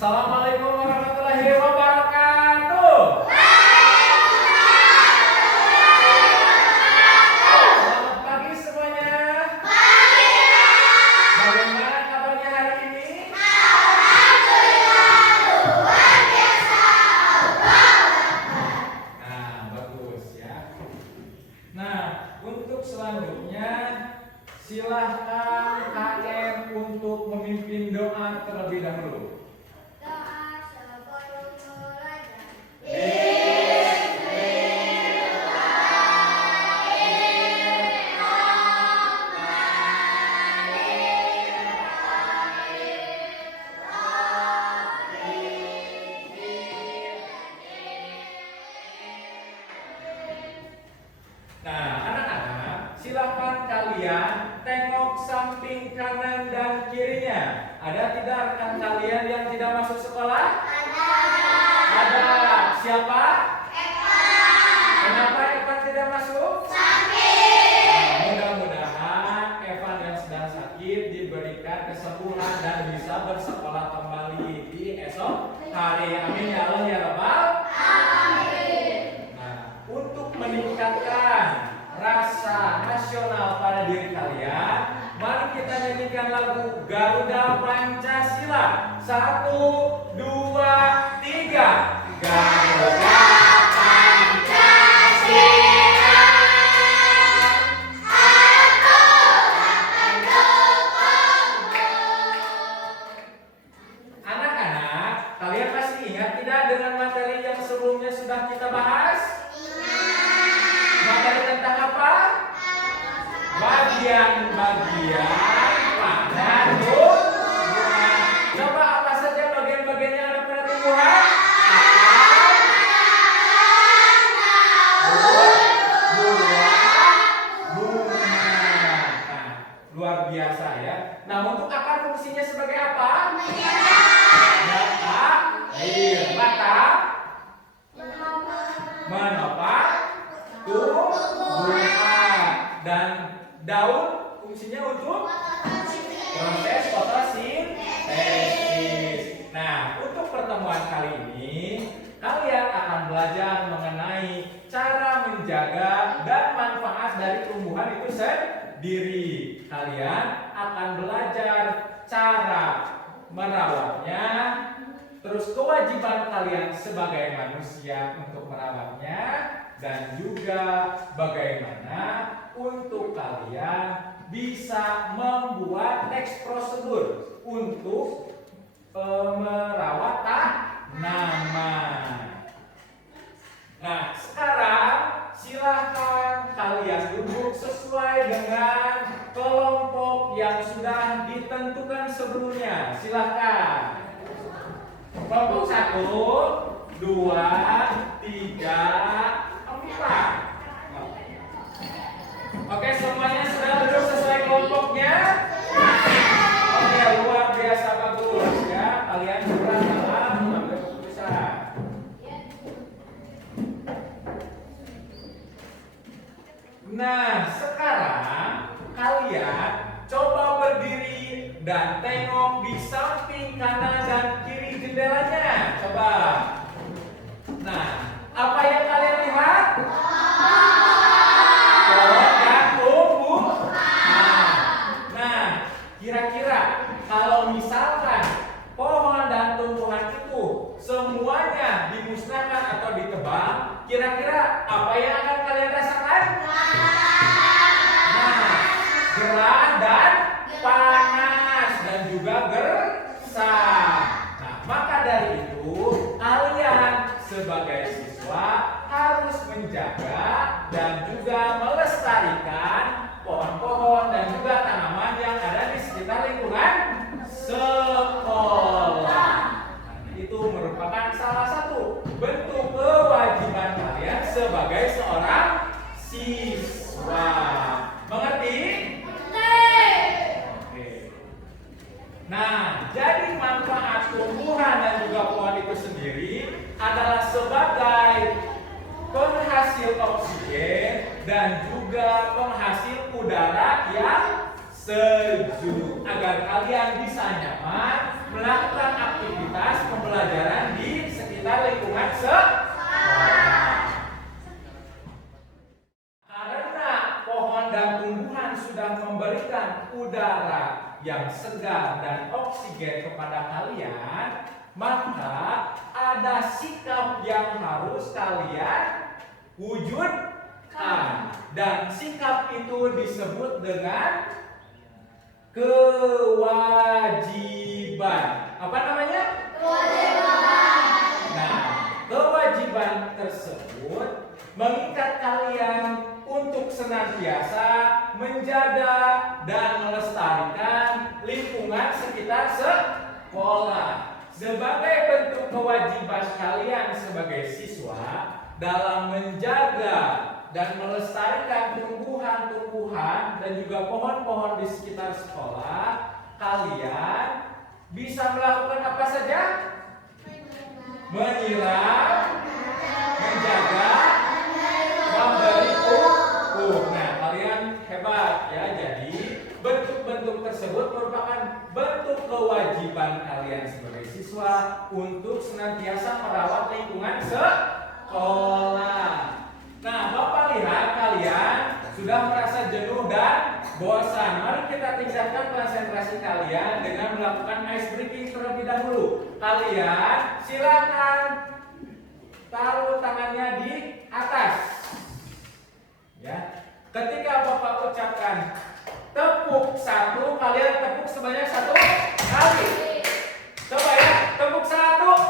Assalamualaikum warahmatullahi wabarakatuh. Selamat pagi semuanya. Bagaimana kabarnya hari ini? Nah, bagus ya. Nah, untuk selanjutnya silahkan KM untuk memimpin doa terlebih dahulu. Nah, anak-anak, silakan kalian tengok samping kanan dan kirinya. Ada tidak rekan kalian yang tidak masuk sekolah? Ada. Siapa? Kenapa Evan tidak masuk? Nah, mudah-mudahan Evan yang sedang sakit diberikan kesembuhan dan bisa bersekolah kembali di esok hari. Amin ya Allah ya Rabbal. Untuk meningkatkan rasa nasional pada diri kalian, mari kita nyanyikan lagu Garuda Pancasila. 1, 2, 3. Garuda Pancasila, anak-anak, kalian masih ingat tidak dengan materi yang sebelumnya sudah kita bahas? Materi tentang apa? Bagian-bagian pada tumbuhan. Coba apa saja bagian-bagian yang ada pada tumbuhan? Bunga. Nah, luar biasa ya. Nah, untuk akar fungsinya sebagai apa? Mata, menopang tumbuhan, dan daun fungsinya untuk proses fotosintesis. Nah, untuk pertemuan kali ini kalian akan belajar mengenai cara menjaga dan manfaat dari tumbuhan itu sendiri. Kalian akan belajar cara merawatnya, terus kewajiban kalian sebagai manusia untuk merawatnya, dan juga bagaimana untuk kalian bisa membuat teks prosedur untuk merawat tanaman. Nah, sekarang silahkan kalian duduk sesuai dengan kelompok yang sudah ditentukan sebelumnya. Silahkan. Kelompok 1, 2, 3, 4. Oke, semuanya sudah duduk sesuai kelompoknya? Oke, luar biasa bagus ya. Kalian curang dalam mengambil keputusan. Nah, sekarang kalian coba berdiri dan tengok di samping kanan dan kiri jendelanya. Coba. Nah, apa yang kalian lihat? Pohon dan tumbuhan. Nah, kira-kira kalau misalkan pohon dan tumbuhan itu semuanya dimusnahkan atau ditebang, kira-kira apa yang akan kalian rasakan? Nah, gerah dan panas dan juga gersang. Nah, maka dari itu kalian sebagai siswa harus menjaga dan juga melestarikan pohon-pohon dan juga tanaman yang ada di sekitar lingkungan sekolah. Nah, itu merupakan salah satu bentuk kewajiban kalian sebagai seorang siswa. Mengerti? Oke. Nah, jadi manfaat tumbuhan dan juga pohon itu sendiri adalah sebagai penghasil oksigen dan juga penghasil udara yang sejuk agar kalian bisa nyaman melakukan aktivitas pembelajaran di sekitar lingkungan sekolah. Karena pohon dan tumbuhan sudah memberikan udara yang segar dan oksigen kepada kalian, maka ada sikap yang harus kalian wujudkan, dan sikap itu disebut dengan kewajiban. Apa namanya? Kewajiban. Nah, kewajiban tersebut mengikat kalian untuk senantiasa menjaga dan melestarikan lingkungan sekitar sekolah. Sebagai bentuk kewajiban kalian sebagai siswa dalam menjaga dan melestarikan tumbuhan-tumbuhan dan juga pohon-pohon di sekitar sekolah, kalian bisa melakukan apa saja? Menyiram, menjaga, memberi pupuk. Nah, kalian hebat ya. Jadi bentuk-bentuk tersebut merupakan bentuk kewajiban kalian sebagai siswa untuk senantiasa merawat lingkungan sekolah. Nah, Bapak lihat kalian sudah merasa jenuh dan bosan. Mari kita tingkatkan konsentrasi kalian dengan melakukan ice breaking terlebih dahulu. Kalian silakan taruh tangannya di atas. Ya. Ketika Bapak ucapkan tepuk satu, kalian tepuk sebanyak 1 kali. Coba ya, tepuk 1.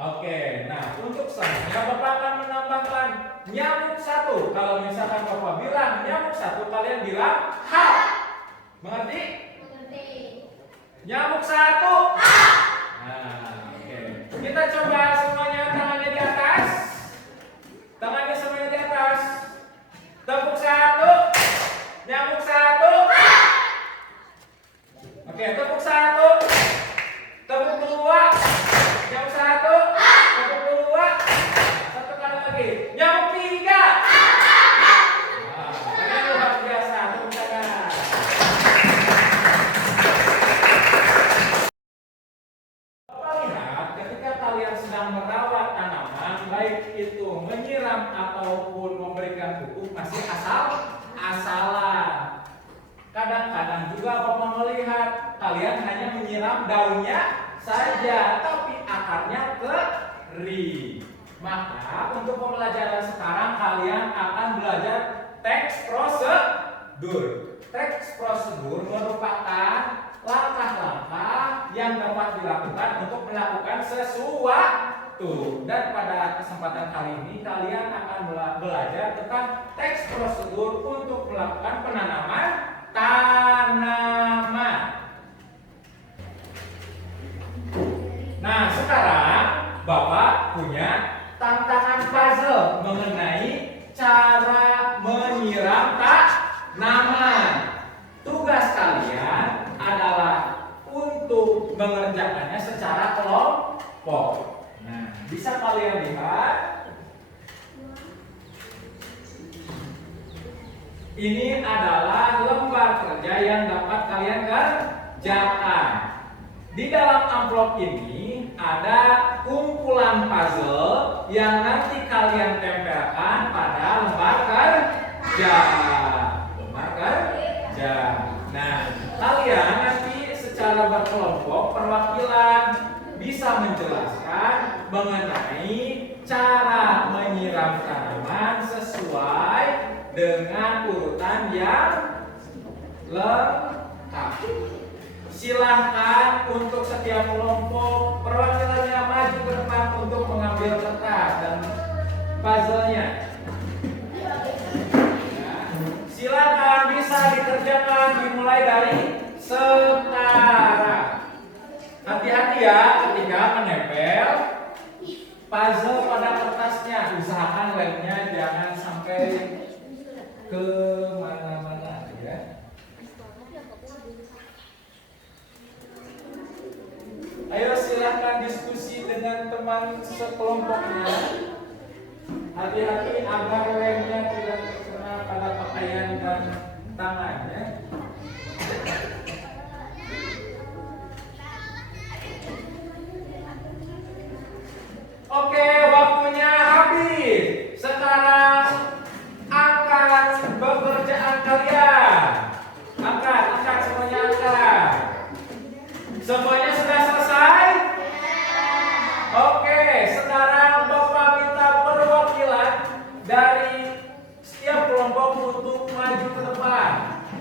Oke, nah untuk selanjutnya Bapak akan menambahkan nyamuk 1. Kalau misalkan Bapak bilang nyamuk 1, kalian bilang ha. Mengerti? Mengerti. Nyamuk 1. Nah, oke. Kita coba semuanya tangannya di atas. Tangannya semuanya di atas. Tepuk 1. Nyamuk 1. Oke, tepuk 1. Tepuk 2. Nyamuk 1. Tepuk 2. Satu kali lagi. Nyamuk 3. Ini luar biasa. Tepuk tangan. Bapak lihat ketika kalian sedang merawat tanaman, baik itu menyiram ataupun memberikan pupuk, masih asalan. Kadang-kadang juga Bapak melihat kalian hanya menyiram daunnya saja, tapi akarnya kering. Maka untuk pembelajaran sekarang kalian akan belajar teks prosedur. Teks prosedur merupakan langkah-langkah yang dapat dilakukan untuk melakukan sesuatu. Dan pada kesempatan kali ini kalian akan belajar tentang teks prosedur untuk melakukan penanaman tanaman. Nah, sekarang Bapak punya tantangan puzzle mengenai cara menyiram tanaman. Tugas kalian adalah untuk mengerjakannya secara kelompok. Nah, bisa kalian lihat. Ini adalah lembar kerja yang dapat kalian kerjakan. Di dalam amplop ini ada kumpulan puzzle yang nanti kalian tempelkan pada lembar kerja. Lembar kerja. Nah, kalian nanti secara berkelompok perwakilan bisa menjelaskan mengenai cara menyiram tanaman sesuai dengan urutan yang lengkap. Silahkan untuk setiap kelompok perwakilannya maju ke depan untuk mengambil kertas dan puzzle-nya. Silakan bisa dikerjakan dimulai dari sekarang. Hati-hati ya ketika menempel puzzle pada kertasnya. Usahakan lemnya jangan sampai ke mana-mana ya. Ayo silahkan diskusi dengan teman sekelompoknya. Hati-hati agar lemnya tidak terkena pada pakaian dan tangannya.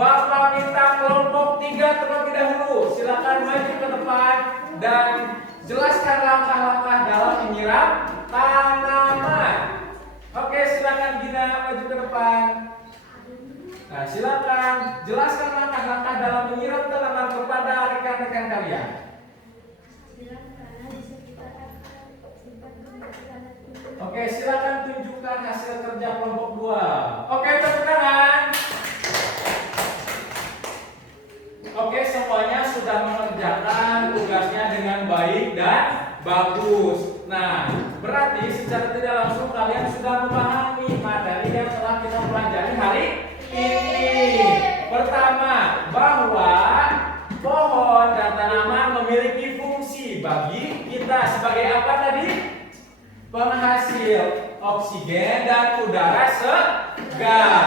Bapak minta kelompok 3 terlebih dahulu. Silakan maju ke depan dan jelaskan langkah-langkah dalam menyiram tanaman. Oke, silakan Gina maju ke depan. Nah, silakan jelaskan langkah-langkah dalam menyiram tanaman kepada rekan-rekan kalian. Oke, silakan tunjukkan hasil kerja kelompok 2. Oke, tepuk tangan. Oke, semuanya sudah mengerjakan tugasnya dengan baik dan bagus. Nah, berarti secara tidak langsung kalian sudah memahami materi yang telah kita pelajari hari ini. Pertama, bahwa pohon dan tanaman memiliki fungsi bagi kita sebagai apa tadi? Penghasil oksigen dan udara segar.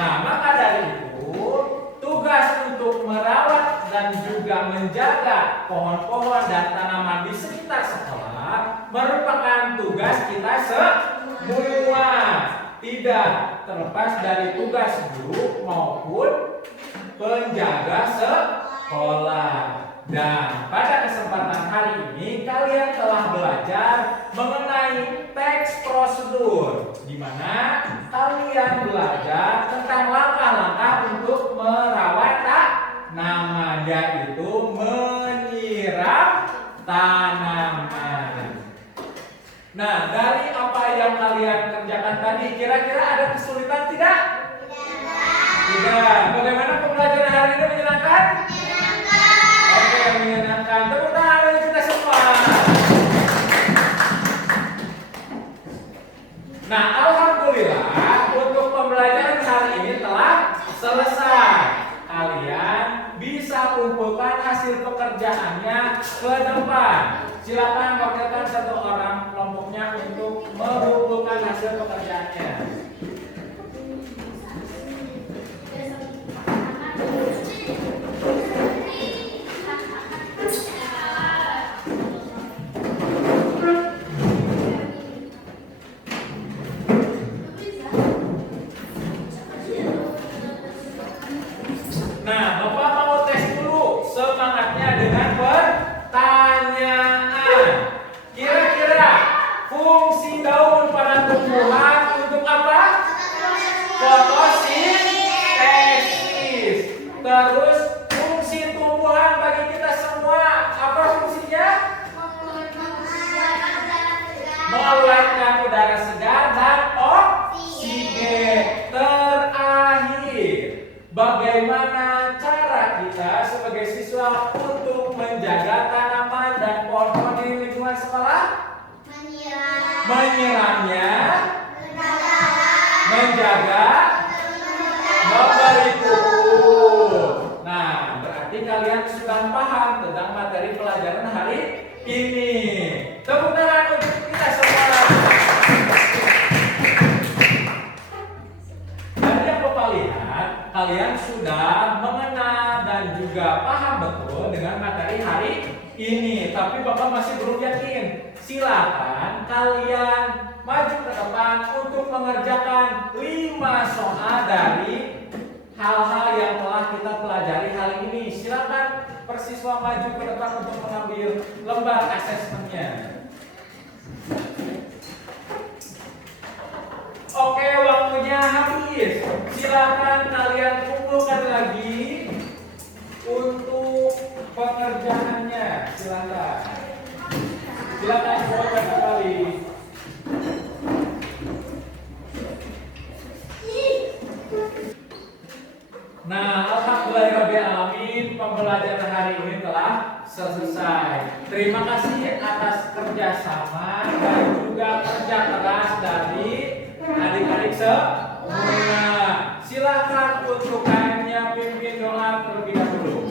Nah, maka dari itu tugas untuk merawat dan juga menjaga pohon-pohon dan tanaman di sekitar sekolah merupakan tugas kita semua, tidak terlepas dari tugas guru maupun penjaga sekolah. Dan pada kesempatan hari ini kalian telah belajar mengenai teks prosedur, di mana kalian belajar tentang langkah-langkah untuk merawat tanaman, yaitu menyiram tanaman. Nah, dari apa yang kalian kerjakan tadi, kira-kira ada kesulitan tidak? Tidak. Bagaimana pembelajaran hari ini, menyenangkan? Oke, menyenangkan. Tepuk tangan bagi kita semua. Nah, alhamdulillah untuk pembelajaran hari ini telah selesai. Kalian bisa kumpulkan hasil pekerjaannya ke depan. Silakan wakilkan satu orang kelompoknya untuk mengumpulkan hasil pekerjaannya. Nah, Bapak mau tes dulu semangatnya dengan pertanyaan. Kira-kira fungsi daun pada tumbuhan untuk apa? Fotosintesis. Terus fungsi tumbuhan bagi kita semua apa fungsinya? Mengeluarkan udara segar dan oksigen. Terakhir, bagaimana cara kita sebagai siswa untuk menjaga tanaman dan pohon-pohon di lingkungan sekolah? Menyiramnya, menjaga, memberi pupuk. Nah, berarti kalian sudah paham tentang materi pelajaran hari ini. Tepuk tangan untuk kita semua. Dari yang Bapak lihat, kalian sudah mengenal dan juga paham betul dengan materi hari ini. Tapi Bapak masih belum yakin. Silakan kalian maju ke depan untuk mengerjakan 5 soal dari hal-hal yang telah kita pelajari hari ini. Silakan persiswa maju ke depan untuk mengambil lembar asesmennya. Oke, waktunya habis. Silakan kalian kumpulkan lagi untuk pengerjaannya. Silakan buatkan kembali. Nah, alhamdulillahirobbilalamin, pembelajaran hari ini telah selesai. Terima kasih atas kerjasama dan juga kerja keras dari adik-adik semua. Silakan untuk KM-nya pimpin doa terlebih dahulu.